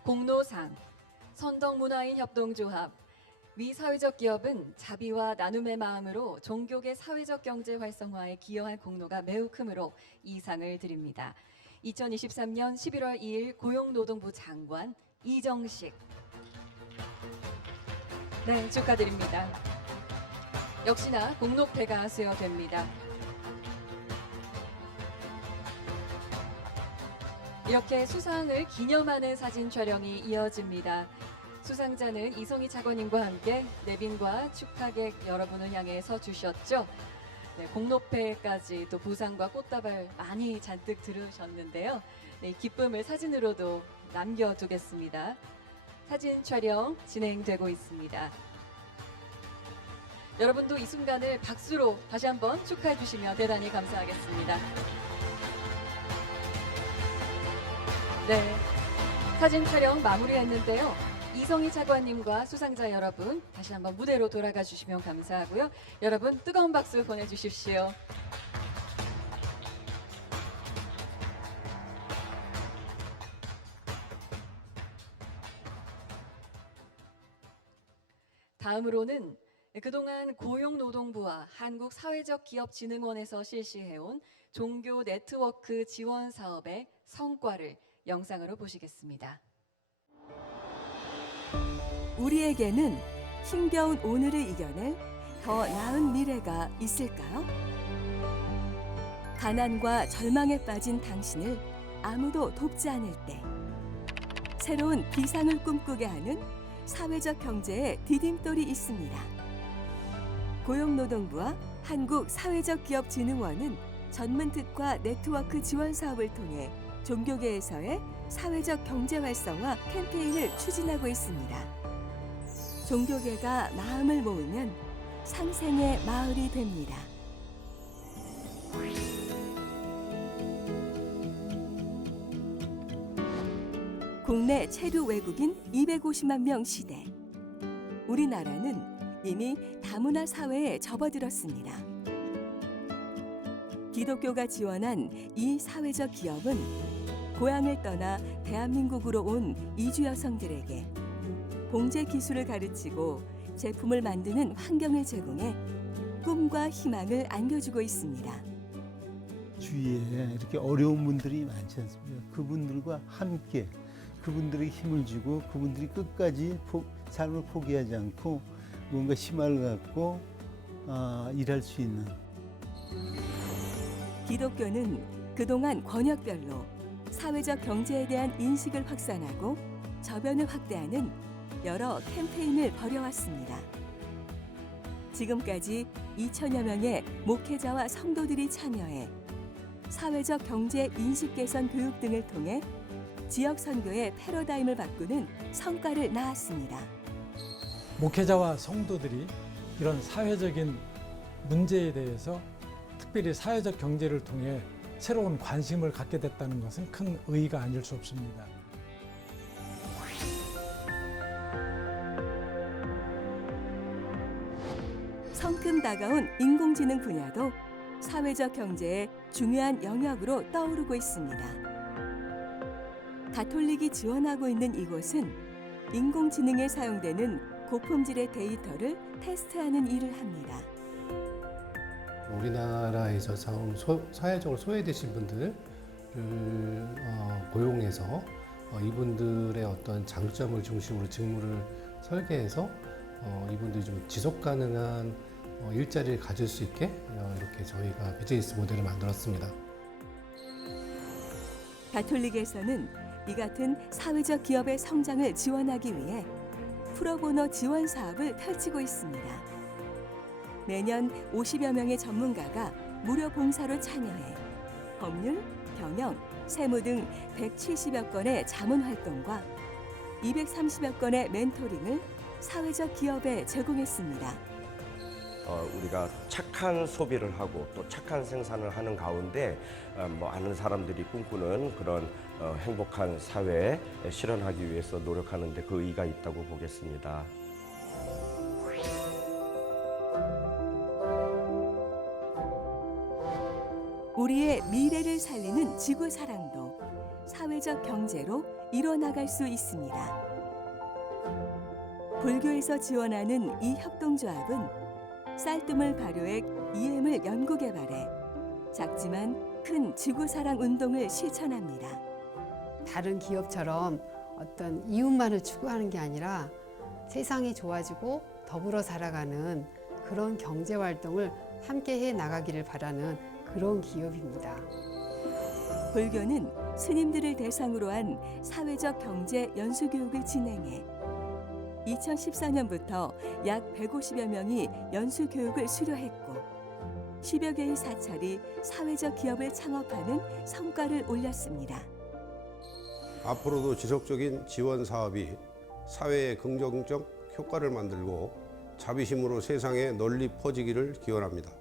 공로상, 선덕문화인협동조합, 위 사회적 기업은 자비와 나눔의 마음으로 종교계 사회적 경제 활성화에 기여한 공로가 매우 크므로 이 상을 드립니다. 2023년 11월 2일 고용노동부 장관 이정식. 네, 축하드립니다. 역시나 공로패가 수여됩니다. 이렇게 수상을 기념하는 사진 촬영이 이어집니다. 수상자는 이성희 차관님과 함께 내빈과 축하객 여러분을 향해 서 주셨죠. 네, 공로패까지 또 부상과 꽃다발 많이 잔뜩 들으셨는데요. 네, 기쁨을 사진으로도 남겨두겠습니다. 사진 촬영 진행되고 있습니다. 여러분도 이 순간을 박수로 다시 한번 축하해 주시면 대단히 감사하겠습니다. 네, 사진 촬영 마무리했는데요. 이성희 차관님과 수상자 여러분 다시 한번 무대로 돌아가 주시면 감사하고요. 여러분 뜨거운 박수 보내주십시오. 다음으로는 그동안 고용노동부와 한국사회적기업진흥원에서 실시해온 종교 네트워크 지원 사업의 성과를 영상으로 보시겠습니다. 우리에게는 힘겨운 오늘을 이겨낼 더 나은 미래가 있을까요? 가난과 절망에 빠진 당신을 아무도 돕지 않을 때 새로운 비상을 꿈꾸게 하는 사회적 경제의 디딤돌이 있습니다. 고용노동부와 한국사회적기업진흥원은 전문특화 네트워크 지원 사업을 통해 종교계에서의 사회적 경제 활성화 캠페인을 추진하고 있습니다. 종교계가 마음을 모으면 상생의 마을이 됩니다. 국내 체류 외국인 250만 명 시대. 우리나라는 이미 다문화 사회에 접어들었습니다. 기독교가 지원한 이 사회적 기업은 고향을 떠나 대한민국으로 온 이주 여성들에게 봉제 기술을 가르치고 제품을 만드는 환경을 제공해 꿈과 희망을 안겨주고 있습니다. 주위에 이렇게 어려운 분들이 많지 않습니까? 그분들과 함께 그분들에게 힘을 주고 그분들이 끝까지 삶을 포기하지 않고 뭔가 희망을 갖고 일할 수 있는. 기독교는 그동안 권역별로 사회적 경제에 대한 인식을 확산하고 저변을 확대하는 여러 캠페인을 벌여왔습니다. 지금까지 2천여 명의 목회자와 성도들이 참여해 사회적 경제 인식 개선 교육 등을 통해 지역 선교의 패러다임을 바꾸는 성과를 낳았습니다. 목회자와 성도들이 이런 사회적인 문제에 대해서 특별히 사회적 경제를 통해 새로운 관심을 갖게 됐다는 것은 큰 의의가 아닐 수 없습니다. 성큼 다가온 인공지능 분야도 사회적 경제의 중요한 영역으로 떠오르고 있습니다. 가톨릭이 지원하고 있는 이곳은 인공지능에 사용되는 고품질의 데이터를 테스트하는 일을 합니다. 우리나라에서 사회적으로 소외되신 분들을 고용해서 이분들의 어떤 장점을 중심으로 직무를 설계해서 이분들이 좀 지속 가능한 일자리를 가질 수 있게 이렇게 저희가 비즈니스 모델을 만들었습니다. 가톨릭에서는 이 같은 사회적 기업의 성장을 지원하기 위해 프로보노 지원 사업을 펼치고 있습니다. 매년 50여 명의 전문가가 무료 봉사로 참여해 법률, 경영, 세무 등 170여 건의 자문 활동과 230여 건의 멘토링을 사회적 기업에 제공했습니다. 우리가 착한 소비를 하고 또 착한 생산을 하는 가운데 많은 사람들이 꿈꾸는 그런 행복한 사회 실현하기 위해서 노력하는 데 그 의의가 있다고 보겠습니다. 우리의 미래를 살리는 지구 사랑도 사회적 경제로 이뤄나갈 수 있습니다. 불교에서 지원하는 이 협동조합은 쌀뜨물 발효액 EM을 연구 개발해 작지만 큰 지구 사랑 운동을 실천합니다. 다른 기업처럼 어떤 이윤만을 추구하는 게 아니라 세상이 좋아지고 더불어 살아가는 그런 경제 활동을 함께 해 나가기를 바라는 그런 기업입니다. 불교는 스님들을 대상으로 한 사회적 경제 연수 교육을 진행해 2014년부터 약 150여 명이 연수 교육을 수료했고 10여 개의 사찰이 사회적 기업을 창업하는 성과를 올렸습니다. 앞으로도 지속적인 지원 사업이 사회에 긍정적 효과를 만들고 자비심으로 세상에 널리 퍼지기를 기원합니다.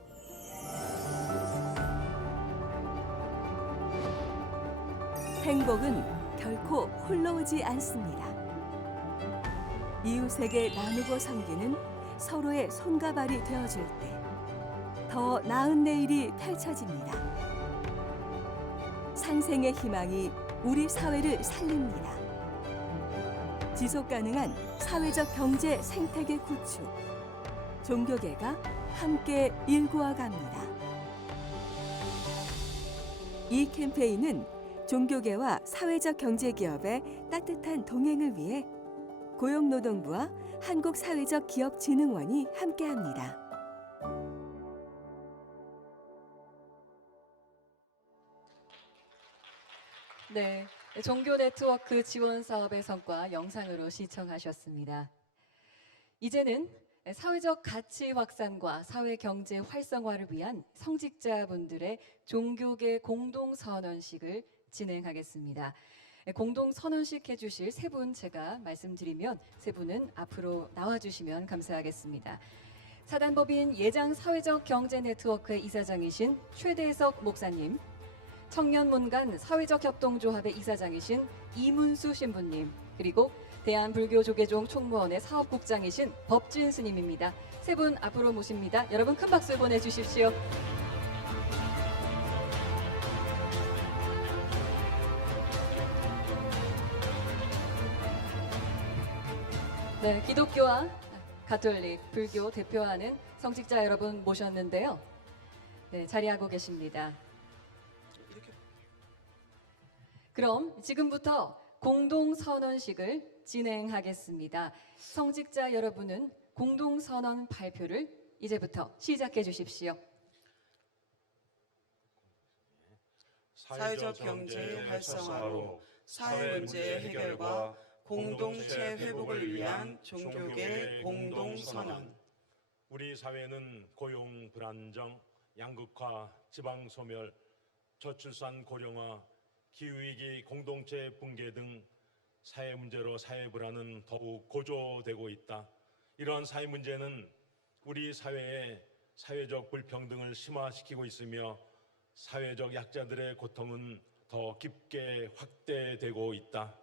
행복은 결코 홀로 오지 않습니다. 이웃에게 나누고 섬기는 서로의 손과 발이 되어줄 때 더 나은 내일이 펼쳐집니다. 상생의 희망이 우리 사회를 살립니다. 지속가능한 사회적 경제 생태계 구축, 종교계가 함께 일구어 갑니다. 이 캠페인은 종교계와 사회적 경제기업의 따뜻한 동행을 위해 고용노동부와 한국사회적기업진흥원이 함께합니다. 네, 종교 네트워크 지원 사업의 성과 영상으로 시청하셨습니다. 이제는 사회적 가치 확산과 사회 경제 활성화를 위한 성직자분들의 종교계 공동 선언식을 진행하겠습니다. 공동 선언식 해주실 세 분 제가 말씀드리면 세 분은 앞으로 나와주시면 감사하겠습니다. 사단법인 예장 사회적 경제 네트워크의 이사장이신 최대석 목사님, 청년문간 사회적 협동조합의 이사장이신 이문수 신부님, 그리고 대한불교조계종 총무원의 사업국장이신 법진 스님입니다. 세 분 앞으로 모십니다. 여러분 큰 박수 보내주십시오. 네, 기독교와 가톨릭, 불교 대표하는 성직자 여러분 모셨는데요. 네, 자리하고 계십니다. 그럼 지금부터 공동선언식을 진행하겠습니다. 성직자 여러분은 공동선언 발표를 이제부터 시작해 주십시오. 사회적 경제 활성화로 사회 문제 해결과 공동체 회복을 위한 종교계 공동선언. 우리 사회는 고용 불안정, 양극화, 지방 소멸, 저출산 고령화, 기후위기, 공동체 붕괴 등 사회 문제로 사회 불안은 더욱 고조되고 있다. 이러한 사회 문제는 우리 사회의 사회적 불평등을 심화시키고 있으며 사회적 약자들의 고통은 더 깊게 확대되고 있다.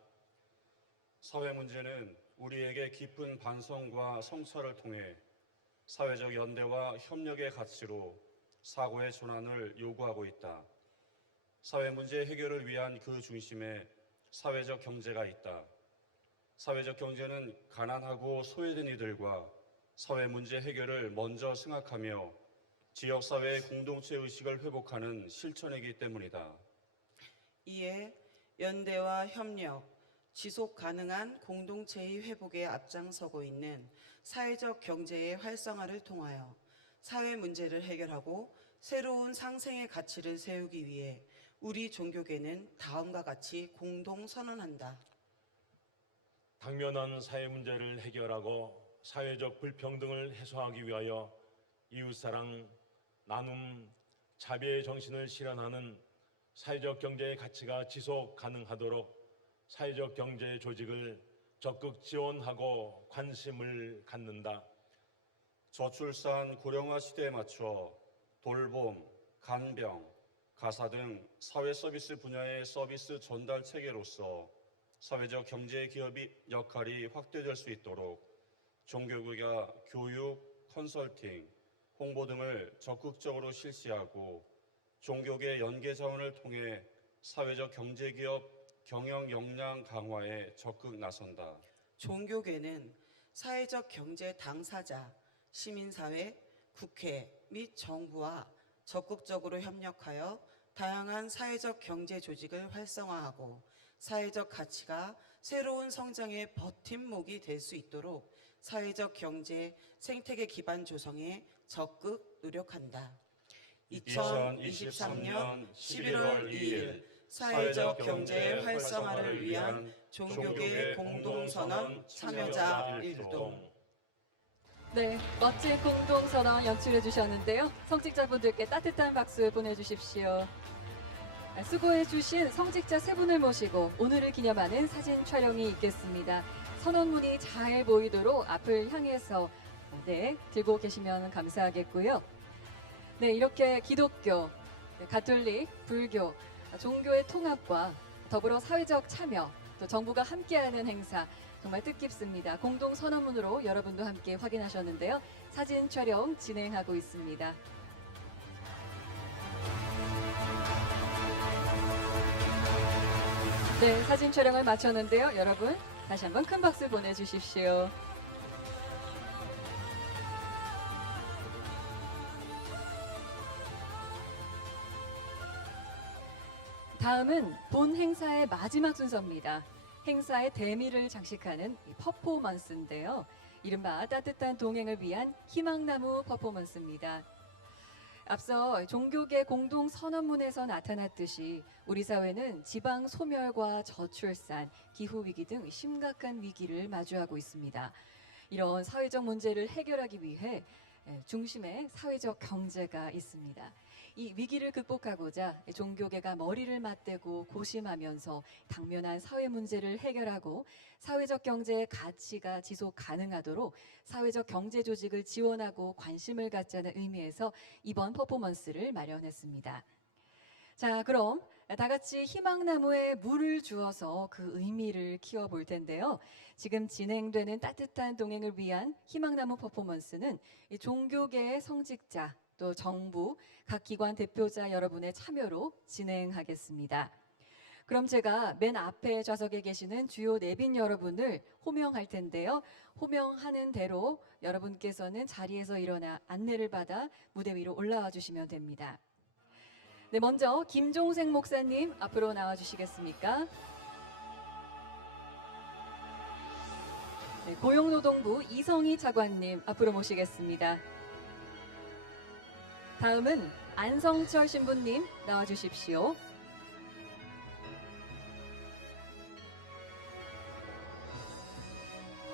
사회 문제는 우리에게 깊은 반성과 성찰을 통해 사회적 연대와 협력의 가치로 사고의 전환을 요구하고 있다. 사회 문제 해결을 위한 그 중심에 사회적 경제가 있다. 사회적 경제는 가난하고 소외된 이들과 사회 문제 해결을 먼저 생각하며 지역사회의 공동체 의식을 회복하는 실천이기 때문이다. 이에 연대와 협력, 지속 가능한 공동체의 회복에 앞장서고 있는 사회적 경제의 활성화를 통하여 사회 문제를 해결하고 새로운 상생의 가치를 세우기 위해 우리 종교계는 다음과 같이 공동 선언한다. 당면한 사회 문제를 해결하고 사회적 불평등을 해소하기 위하여 이웃사랑, 나눔, 자비의 정신을 실현하는 사회적 경제의 가치가 지속 가능하도록 사회적 경제 조직을 적극 지원하고 관심을 갖는다. 저출산 고령화 시대에 맞춰 돌봄, 간병, 가사 등 사회 서비스 분야의 서비스 전달 체계로서 사회적 경제 기업의 역할이 확대될 수 있도록 종교국가 교육, 컨설팅, 홍보 등을 적극적으로 실시하고 종교계 연계 자원을 통해 사회적 경제 기업 경영 역량 강화에 적극 나선다. 종교계는 사회적 경제 당사자, 시민사회, 국회 및 정부와 적극적으로 협력하여 다양한 사회적 경제 조직을 활성화하고 사회적 가치가 새로운 성장의 버팀목이 될 수 있도록 사회적 경제 생태계 기반 조성에 적극 노력한다. 2023년 11월 2일 사회적 경제 활성화를 위한 종교계 공동선언 참여자 일동. 네, 멋진 공동선언 연출해 주셨는데요. 성직자분들께 따뜻한 박수 보내주십시오. 수고해 주신 성직자 세 분을 모시고 오늘을 기념하는 사진 촬영이 있겠습니다. 선언문이 잘 보이도록 앞을 향해서 들고 계시면 감사하겠고요. 네, 이렇게 기독교, 가톨릭, 불교, 종교의 통합과 더불어 사회적 참여, 또 정부가 함께하는 행사 정말 뜻깊습니다. 공동 선언문으로 여러분도 함께 확인하셨는데요. 사진 촬영 진행하고 있습니다. 네, 사진 촬영을 마쳤는데요. 여러분 다시 한번 큰 박수 보내주십시오. 다음은 본 행사의 마지막 순서입니다. 행사의 대미를 장식하는 퍼포먼스인데요. 이른바 따뜻한 동행을 위한 희망나무 퍼포먼스입니다. 앞서 종교계 공동선언문에서 나타났듯이 우리 사회는 지방 소멸과 저출산, 기후위기 등 심각한 위기를 마주하고 있습니다. 이런 사회적 문제를 해결하기 위해 중심에 사회적 경제가 있습니다. 이 위기를 극복하고자 종교계가 머리를 맞대고 고심하면서 당면한 사회 문제를 해결하고 사회적 경제의 가치가 지속 가능하도록 사회적 경제 조직을 지원하고 관심을 갖자는 의미에서 이번 퍼포먼스를 마련했습니다. 자, 그럼 다 같이 희망나무에 물을 주어서 그 의미를 키워볼 텐데요. 지금 진행되는 따뜻한 동행을 위한 희망나무 퍼포먼스는 이 종교계의 성직자, 또 정부, 각 기관 대표자 여러분의 참여로 진행하겠습니다. 그럼 제가 맨 앞에 좌석에 계시는 주요 내빈 여러분을 호명할 텐데요. 호명하는 대로 여러분께서는 자리에서 일어나 안내를 받아 무대 위로 올라와 주시면 됩니다. 네, 먼저 김종생 목사님 앞으로 나와 주시겠습니까? 네, 고용노동부 이성희 차관님 앞으로 모시겠습니다. 다음은 안성철 신부님 나와 주십시오.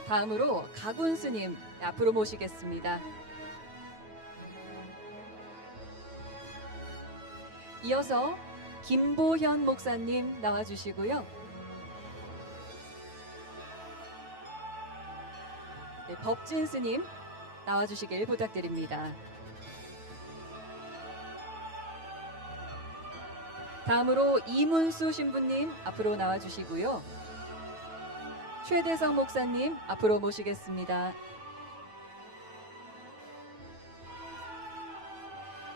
다음으로 가군스님 앞으로 모시겠습니다. 이어서 김보현 목사님 나와 주시고요. 네, 법진 스님 나와 주시길 부탁드립니다. 다음으로 이문수 신부님 앞으로 나와 주시고요. 최대성 목사님 앞으로 모시겠습니다.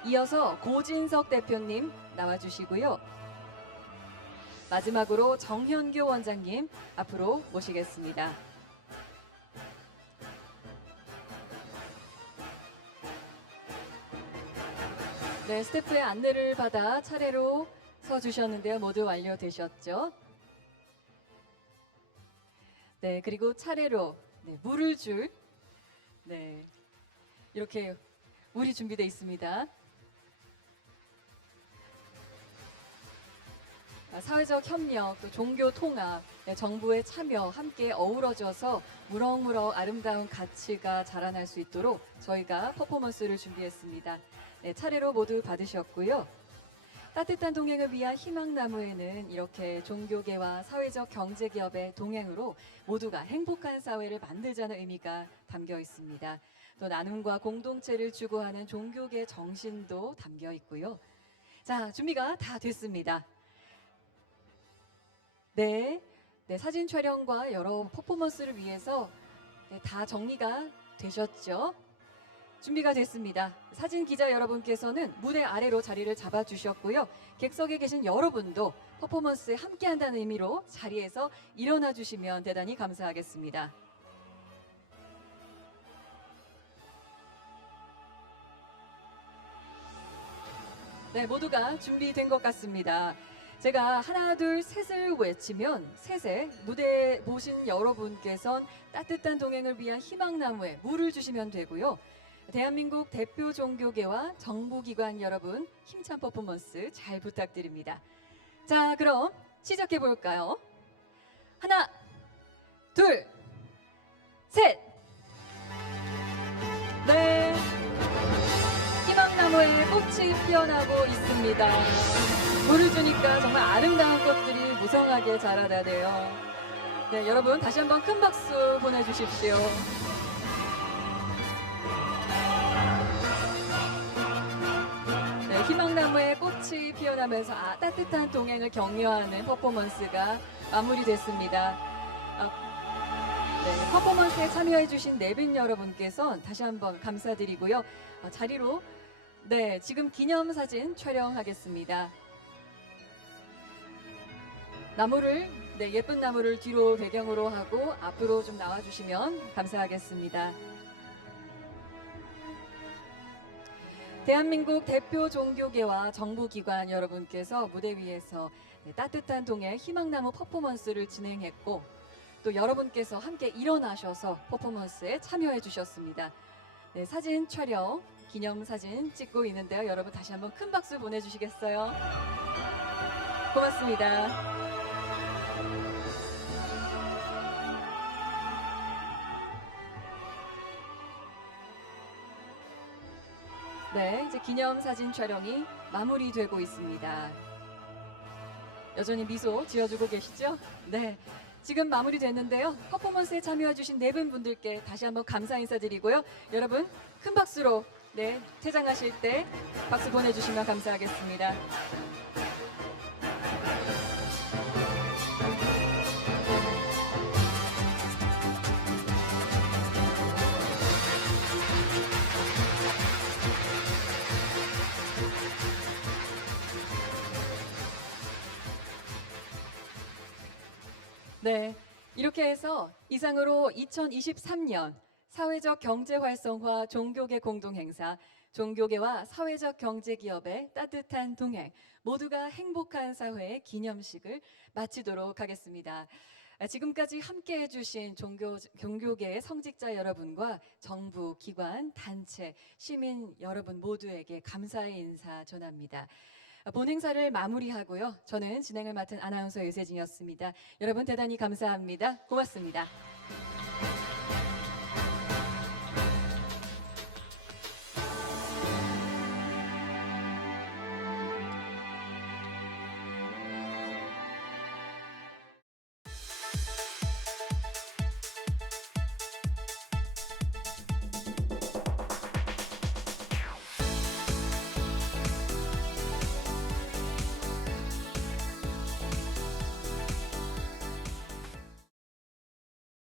이어서 고진석 대표님 나와 주시고요. 마지막으로 정현교 원장님 앞으로 모시겠습니다. 네, 스태프의 안내를 받아 차례로 서주셨는데요. 모두 완료되셨죠? 네, 그리고 차례로 물을 줄 이렇게 물이 준비되어 있습니다. 사회적 협력, 또 종교 통합, 정부의 참여 함께 어우러져서 무럭무럭 아름다운 가치가 자라날 수 있도록 저희가 퍼포먼스를 준비했습니다. 네, 차례로 모두 받으셨고요. 따뜻한 동행을 위한 희망나무에는 이렇게 종교계와 사회적 경제기업의 동행으로 모두가 행복한 사회를 만들자는 의미가 담겨 있습니다. 또 나눔과 공동체를 추구하는 종교계 정신도 담겨 있고요. 자, 준비가 다 됐습니다. 네, 사진 촬영과 여러 퍼포먼스를 위해서 다 정리가 되셨죠? 준비가 됐습니다. 사진 기자 여러분께서는 무대 아래로 자리를 잡아주셨고요. 객석에 계신 여러분도 퍼포먼스에 함께한다는 의미로 자리에서 일어나 주시면 대단히 감사하겠습니다. 네, 모두가 준비된 것 같습니다. 제가 하나, 둘, 셋을 외치면 셋에 무대 보신 여러분께선 따뜻한 동행을 위한 희망나무에 물을 주시면 되고요. 대한민국 대표 종교계와 정부기관 여러분 힘찬 퍼포먼스 잘 부탁드립니다. 자, 그럼 시작해 볼까요? 하나, 둘, 셋! 네, 희망나무에 꽃이 피어나고 있습니다. 물을 주니까 정말 아름다운 꽃들이 무성하게 자라나네요. 네, 여러분 다시 한번 큰 박수 보내주십시오. 네, 희망나무에 꽃이 피어나면서 따뜻한 동행을 격려하는 퍼포먼스가 마무리됐습니다. 네, 퍼포먼스에 참여해주신 내빈 여러분께서 다시 한번 감사드리고요. 자리로 지금 기념사진 촬영하겠습니다. 나무를 예쁜 나무를 뒤로 배경으로 하고 앞으로 좀 나와주시면 감사하겠습니다. 대한민국 대표 종교계와 정부기관 여러분께서 무대 위에서 따뜻한 동행 희망나무 퍼포먼스를 진행했고 또 여러분께서 함께 일어나셔서 퍼포먼스에 참여해 주셨습니다. 네, 사진 촬영, 기념사진 찍고 있는데요. 여러분 다시 한번 큰 박수 보내주시겠어요? 고맙습니다. 네, 이제 기념사진 촬영이 마무리되고 있습니다. 여전히 미소 지어주고 계시죠? 네, 지금 마무리됐는데요. 퍼포먼스에 참여해주신 네 분들께 다시 한번 감사 인사드리고요. 여러분 큰 박수로 퇴장하실 때 박수 보내주시면 감사하겠습니다. 네, 이렇게 해서 이상으로 2023년 사회적 경제 활성화 종교계 공동행사 종교계와 사회적 경제기업의 따뜻한 동행 모두가 행복한 사회의 기념식을 마치도록 하겠습니다. 지금까지 함께해 주신 종교계의 성직자 여러분과 정부, 기관, 단체, 시민 여러분 모두에게 감사의 인사 전합니다. 본 행사를 마무리하고요. 저는 진행을 맡은 아나운서 유세진이었습니다. 여러분 대단히 감사합니다. 고맙습니다.